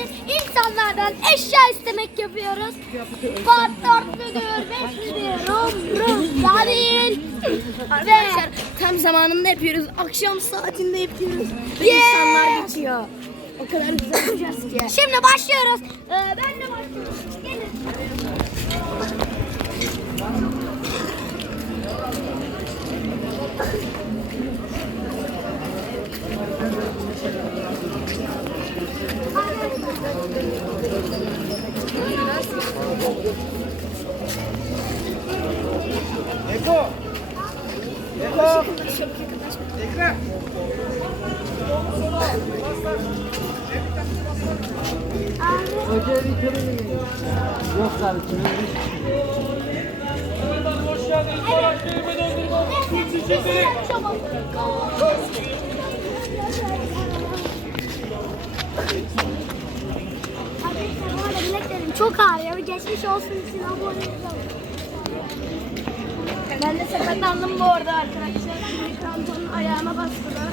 bugün insanlardan eşya istemek yapıyoruz. Part dörtlüdür, beşlidir, rum, değil. Arkadaşlar tam zamanında yapıyoruz. Akşam saatinde yapıyoruz. Ve Yeah. insanlar geçiyor. O kadar güzel yapacağız ki. Şimdi başlıyoruz. Ee, ben de başlıyorum. Gelin. Eko. Yok kardeşim. Hoş geldiniz. Çok ağrıyor. Geçmiş olsun için abone. Ben de sakatlandım bu arada arkadaşlar. Bir kramponun ayağıma bastılar.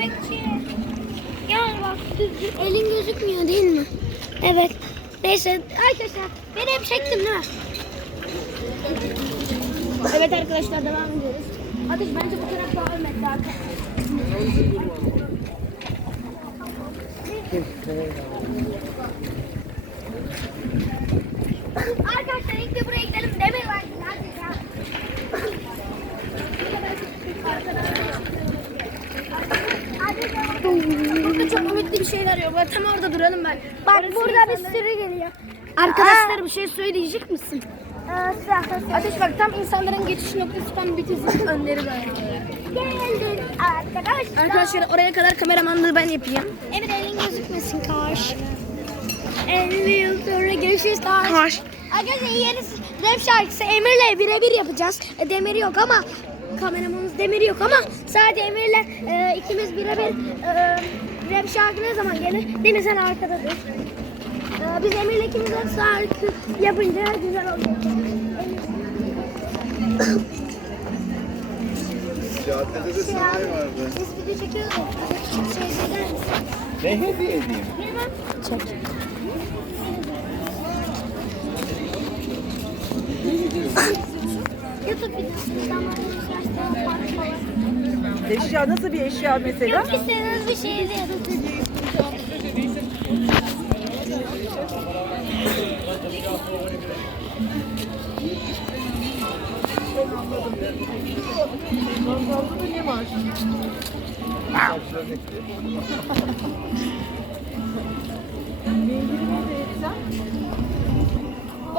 köpekçi. Yani bak düzgün. Elin gözükmüyor değil mi? Evet. Neyse arkadaşlar beni hep çektin değil mi? Evet arkadaşlar devam ediyoruz. Ateş bence bu taraf daha ölmedi arkadaşlar. Arkadaşlar ilk de buraya gidelim demeyin lan. Hadi ya. Burada çok ümitli bir şeyler yok. Bak tam orada duralım ben. Bak Orası burada bir insanlar- sürü geliyor. Arkadaşlar bir şey söyleyecek misin? Sesi. Ateş bak tam insanların geçiş noktası tam bitizin önleri böyle. Gelin arkadaşlar. Arkadaşlar oraya kadar kameramanlığı ben yapayım. Evet elin gözükmesin karş. 50 yıl sonra görüşürüz karş. Karş. Arkadaşlar yeni rap şarkısı Emir'le birebir yapacağız. E, Demir yok ama kameramanımız Demir yok ama sadece Emir'le e, ikimiz birebir e, rap şarkı ne zaman gelir? Demir sen arkada dur. E, biz Emir'le ikimiz de şarkı yapınca güzel oluyor. Caddede de sınavı vardı. Biz video çekiyoruz da. Şey söyler misin? Ne hediye edeyim? Bilmem. YouTube videosu Eşya nasıl bir eşya mesela? Yok istediğiniz bir şey değil.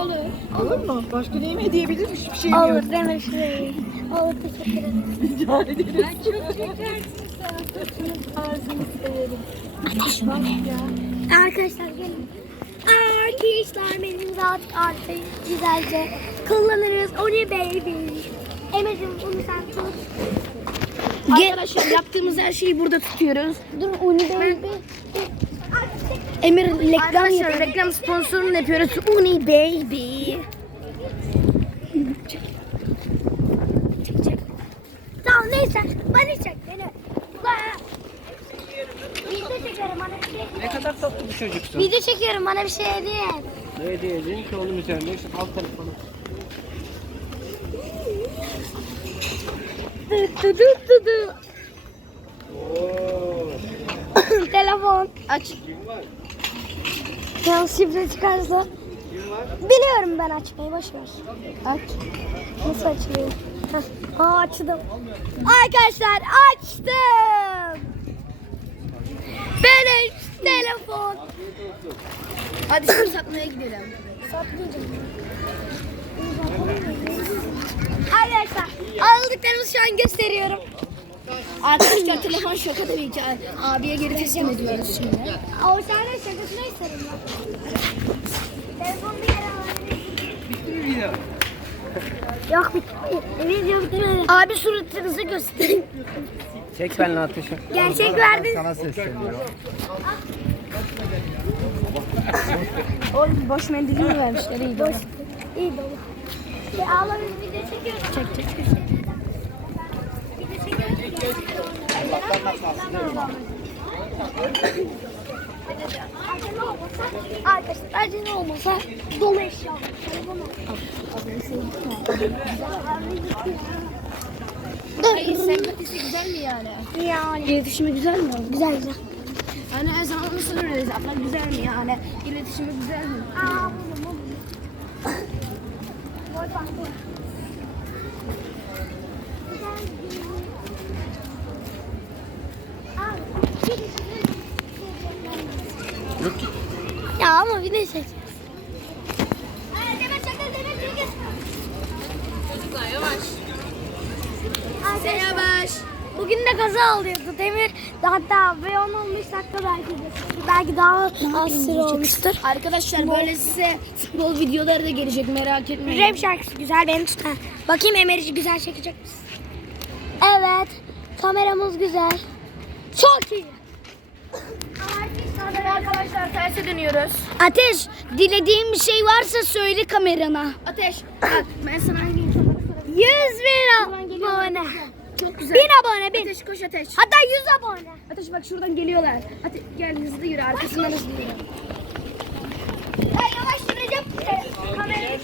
Olur. olur mu? Başka neyim hediye edebilirim? Hiçbir şeyim yok. Olur Demir şuraya. Olur teşekkür ederim. Rica ederim. Ateş var ya. Arkadaşlar gelin. Arkadaşlar benim rahat artık güzelce kullanırız. Onu baby. Emir'cim bunu sen tut. Arkadaşlar yaptığımız her şeyi burada tutuyoruz. Dur onu baby. Emir reklam Arkadaşlar, yapıyor. Reklam sponsorunu yapıyoruz. Uni baby. Çek çek. Tamam neyse. Beni çek beni. Video çekiyorum bana bir şey. Ne kadar tatlı bir çocuksun. Video çekiyorum bana bir şey hediye. Ne hediye edeyim ki oğlum üzerinde? İşte al telefonu. Dı dı dı dı. Telefon. Aç. Ya şifre çıkarsa. Biliyorum ben açmayı boş. Aç. Nasıl açılıyor? Heh. Aa açtım. Arkadaşlar açtım. Benim telefon. Hadi şimdi satmaya gidelim. Satmayacağım. Arkadaşlar aldıklarımızı şu an gösteriyorum. Arkadaşlar telefon şaka tabii ki. Abiye geri teslim ediyoruz şimdi. O sahne şakasına isterim ben. Telefonu bir yere. Bitti mi video? Yok bitmedi. Video bitmedi. Abi suratınızı gösterin. Çek benimle ateşi. Gerçek verdin. Sana sesleniyor. Oğlum boş mendilini vermişler iyi. Boş. İyi dolu. Ya ağla biz video çekiyoruz. Çek çek. Video Arkadaşlar acele olmasa dolu eşya. Telefonu. Hayır sempatisi güzel mi yani? Yani. İletişimi güzel mi? Güzel güzel. Hani her zaman onu soruyoruz. Abla güzel mi yani? İletişimi güzel mi? Aa buldum buldum. Boy farklı. Ya ama bir de çek. Çocuklar yavaş. Yavaş. Bugün de kaza oluyordu. Demir hatta ve 10-15 dakika belki de. Belki daha az süre olmuştur. Arkadaşlar böyle size futbol videoları da gelecek merak etmeyin. Rap şarkısı güzel beni tut. ha. Bakayım Emer'i güzel çekecek misin? Evet. Kameramız güzel. Çok iyi. Arkadaşlar terse dönüyoruz. Ateş, dilediğin bir şey varsa söyle kamerana. Ateş bak ben sana hangi insanları 100 bin abone. Çok güzel. 1000 abone, 1000. Ateş koş ateş. Hatta 100 abone. Ateş bak şuradan geliyorlar. Ateş gel hızlı yürü arkasından hızlı yürü. Ben yavaş süreceğim. Kamerayı.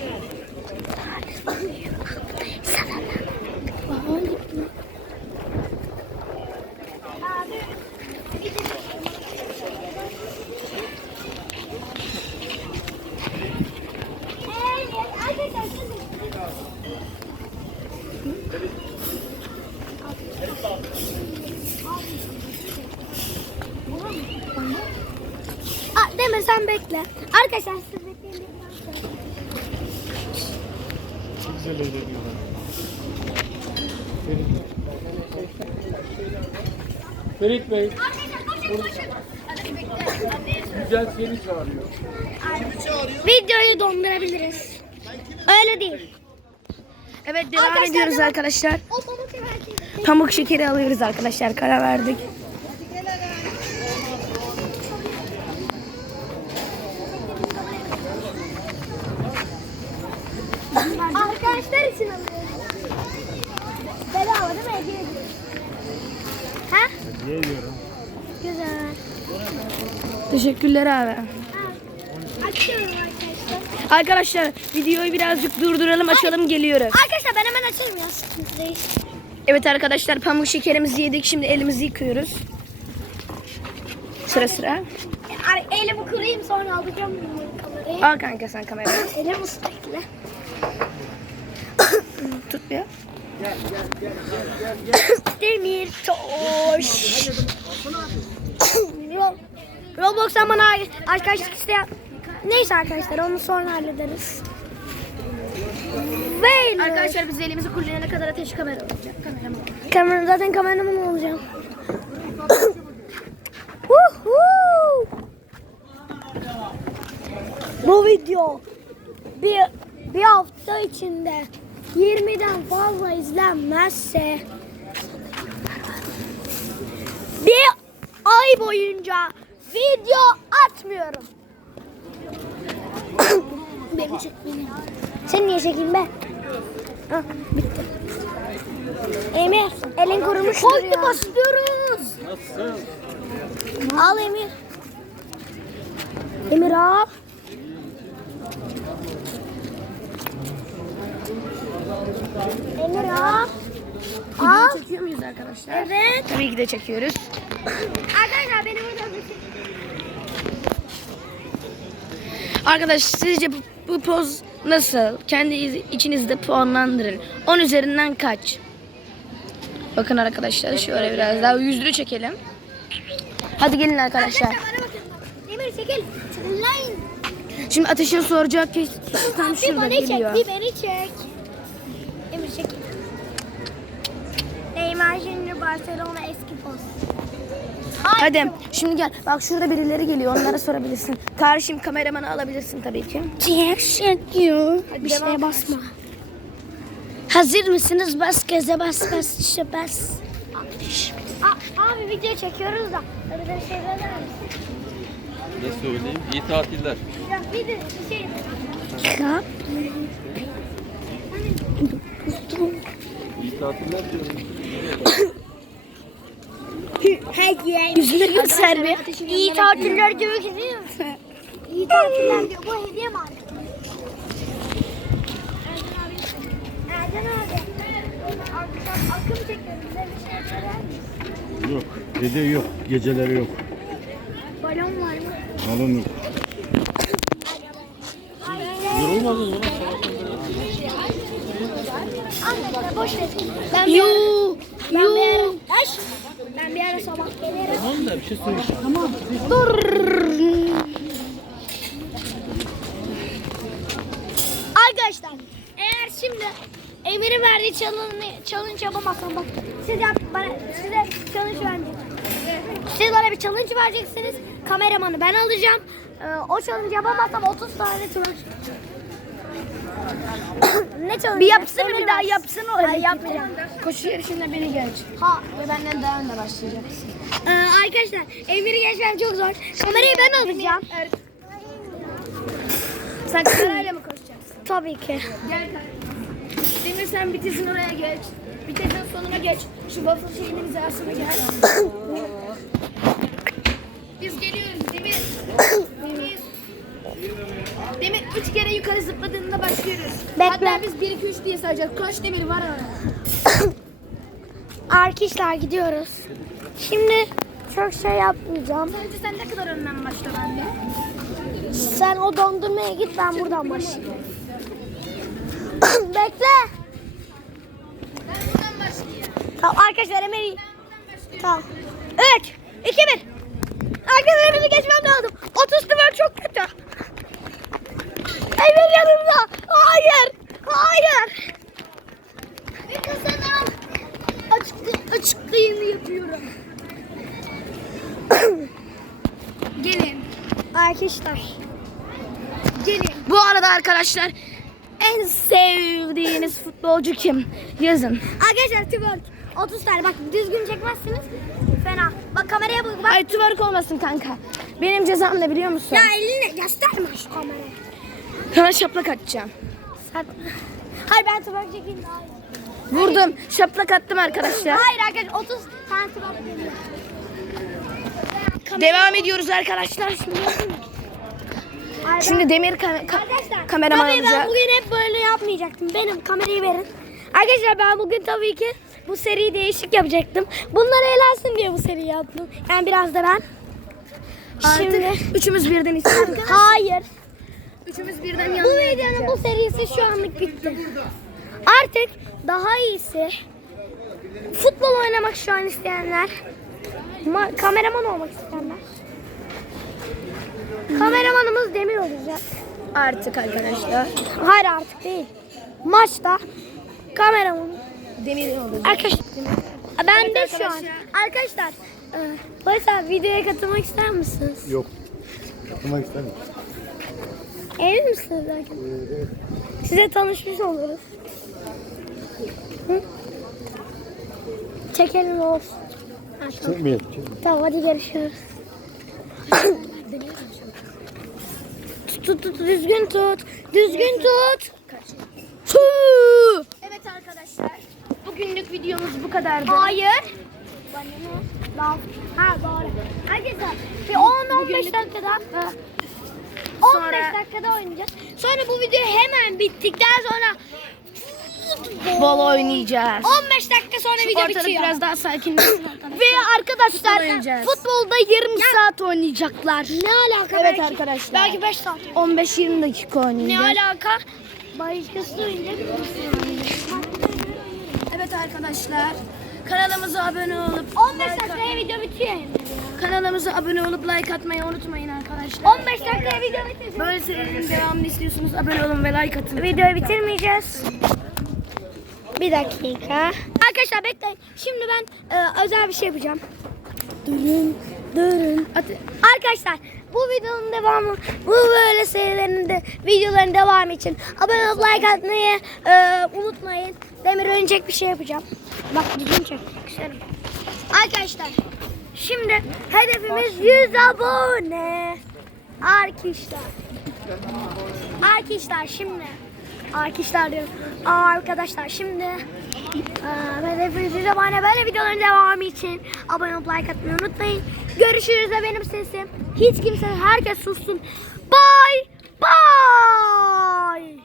Bekle. Arkadaşlar siz bekleyin. Güzel eğleniyorlar. Ferit Bey, Arkadaşlar koşun koşun. Yücel seni çağırıyor. Videoyu dondurabiliriz. Öyle değil. Evet devam Arkadaşlar, ediyoruz arkadaşlar. O pamuk seversin. Pamuk şekeri alıyoruz arkadaşlar. Karar verdik. Arkadaşlar için alıyoruz. Bedava değil mi? Hediye ediyoruz. Ha? Hediye ediyorum. Güzel. Teşekkürler abi. Ha. Açıyorum arkadaşlar. Arkadaşlar videoyu birazcık durduralım açalım geliyoruz. Arkadaşlar ben hemen açarım ya. Sıkıntı değil. Evet arkadaşlar pamuk şekerimizi yedik. Şimdi elimizi yıkıyoruz. Sıra sıra. Elimi kırayım sonra alacağım kamerayı. Al kanka sen kamerayı. Elim ıslaklı. Tut bir. Demir Toş. Ro- Roblox'tan bana arkadaşlık isteyen... Neyse arkadaşlar onu sonra hallederiz. Ve Arkadaşlar biz elimizi kullanana kadar ateş kamera olacak. Kameraman. Kamera, zaten kameraman olacağım. Bu video bir, bir hafta içinde 20'den fazla izlenmezse bir ay boyunca video atmıyorum. beni çek beni. Sen niye çekeyim be? Hah, bitti. Emir, elin kurumuş Koltu basıyoruz. Nasıl? Al Emir. Emir al. Emir al. Al. Çekiyor muyuz arkadaşlar? Evet. Tabii ki de çekiyoruz. Arkadaşlar beni buradan Arkadaş sizce bu, bu poz nasıl? Kendi iz- içinizde puanlandırın. 10 üzerinden kaç? Bakın arkadaşlar şöyle biraz daha yüzünü çekelim. Hadi gelin arkadaşlar. Emir çekil. Şimdi ateşin soracağı kişi tam Bir şurada beni geliyor. çek, bir beni çek. Çekil. Neymar şimdi Barcelona eski poz. Hadi şimdi gel. Bak şurada birileri geliyor. Onlara sorabilirsin. Karşım kameramanı alabilirsin tabii ki. Teşekkür. Bir devam. şeye basma. Hazır mısınız? Bas gaza bas bas işte bas. Abi video çekiyoruz da. Öyle bir şey misin? Ne söyleyeyim? İyi tatiller. Ya bir de şey. Ya. İyi tatiller. Yüzünü göster bir. İyi tatiller diyor ki değil mi? İyi tatiller diyor. Bu hediye mi abi? Ercan abi. Akşam akım çekiyoruz. Bize bir şey söyler misin? Yok. Gece yok. Geceleri yok. Balon var mı? Balon yok. Yorulmadın mı? Anne boş ver. Ben bir ara, ben bir ara, Aş! ben bir ara sabah gelirim. Tamam da bir şey söyleyeceğim. Arkadaşlar eğer şimdi Emir'in verdiği challenge, challenge yapamazsam bak siz yap, bana, size challenge verecek. Siz bana bir challenge vereceksiniz. Kameramanı ben alacağım. Ee, o challenge yapamazsam 30 tane tıraş. Ne challenge? Bir yapsın bir daha yapsın o. Hayır yapmayacağım. Koşu yarışında beni geç. Ha. Ve benden daha önde başlayacaksın. Ee, arkadaşlar Emir'i geçmem çok zor. Kamerayı ben alacağım. Sen kamerayla mı koşacaksın? Tabii ki. Gel. Demir sen bitesin oraya geç. Bitesin sonuna geç. Şu waffle şeyinin hizasına gel. Biz geliyoruz. Demir. Üç kere yukarı zıpladığında başlıyoruz. Bekle. Hatta biz 1 2 3 diye sayacağız. Koş Demir var orada. Arkadaşlar gidiyoruz. Şimdi çok şey yapmayacağım. Önce sen ne kadar önden başla bende? Sen o dondurmaya git ben buradan başlayayım. Bekle. Ben buradan başlayayım. Tamam arkadaşlar Emir'i. Tamam. 3, 2, 1. Arkadaşlar Emir'i geçmem lazım. 30 numara çok kötü. Emir yanımda. Hayır. Hayır. Bir kazanam. Açık, açıklayımı yapıyorum. Gelin. Arkadaşlar. Gelin. Bu arada arkadaşlar en sevdiğiniz futbolcu kim? Yazın. Arkadaşlar twerk. 30 tane bak düzgün çekmezsiniz. Fena. Bak kameraya bak. bak. Ay twerk olmasın kanka. Benim cezam ne biliyor musun? Ya elini gösterme şu kamerayı. Sana şaplak atacağım. Sen... Hayır ben twerk çekeyim daha iyi. Vurdum. Şaplak attım arkadaşlar. Hayır arkadaşlar 30 tane geliyor. Devam ediyoruz arkadaşlar. Şimdi, Hayır, şimdi demir ka- ka- kameraman tabii ben bugün hep böyle yapmayacaktım. Benim kamerayı verin. Arkadaşlar ben bugün tabii ki bu seriyi değişik yapacaktım. Bunlar eğlensin diye bu seriyi yaptım. Yani biraz da ben. Şimdi Artık üçümüz birden istiyoruz. hayır. Üçümüz birden Bu yanına videonun bu serisi şu anlık bitti. Artık daha iyisi futbol oynamak şu an isteyenler, ma- kameraman olmak isteyenler. Kameramanımız Demir olacak. Artık arkadaşlar. Hayır artık değil. Maçta kameraman. Demir olacak. Arkadaşlar ben de şu an. arkadaşlar. Arkadaşlar e, Barış abi videoya katılmak ister misiniz? Yok. Yapmak istemiyorum. Emin misiniz arkadaşlar? Size tanışmış oluruz. Hı? Çekelim olsun. Ha, tamam. Tamam hadi görüşürüz. tut, tut tut düzgün tut. Düzgün tut. Evet arkadaşlar. Bugünlük videomuz bu kadardı. Hayır. Bana ne? Laf. Ha doğru. Arkadaşlar bir 10-15 dakikada ha, 15 Sonra- dakikada oynayacağız. Sonra bu video hemen bittikten sonra Bol oynayacağız. 15 dakika sonra Şu video bitiyor. biraz daha arkadaşlar. Ve arkadaşlar Futbol futbolda yarım saat oynayacaklar. Ne alaka? Evet belki, arkadaşlar. Belki 5 saat. 15-20 dakika Ne oynayacağız. alaka? Başkası oynayacak. Evet arkadaşlar. Kanalımıza abone olup 15 dakikaya video bitiyor. kanalımıza abone olup like atmayı unutmayın arkadaşlar. 15 dakikaya video bitiyor. Böyle serilerin devamını istiyorsunuz abone olun ve like atın. Videoyu bitirmeyeceğiz. Bir dakika. Arkadaşlar bekleyin. Şimdi ben e, özel bir şey yapacağım. Durun, durun. Hadi. Arkadaşlar bu videonun devamı, bu böyle serilerin de videoların devamı için abone olup like atmayı e, unutmayın. Demir öncek bir şey yapacağım. Bak düzgün çek. Güzelim. Arkadaşlar şimdi hedefimiz 100 abone. Arkadaşlar. Arkadaşlar şimdi Arkadaşlar diyorum. Arkadaşlar şimdi 100 abone böyle videoların devamı için abone olup like atmayı unutmayın. Görüşürüz de benim sesim. Hiç kimse herkes sussun. Bye bye.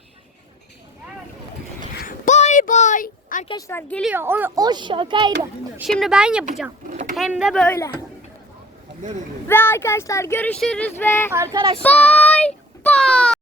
Bye bye. Arkadaşlar geliyor. O, o şakaydı. Şimdi ben yapacağım. Hem de böyle. Ve arkadaşlar görüşürüz ve Arkadaşlar. bye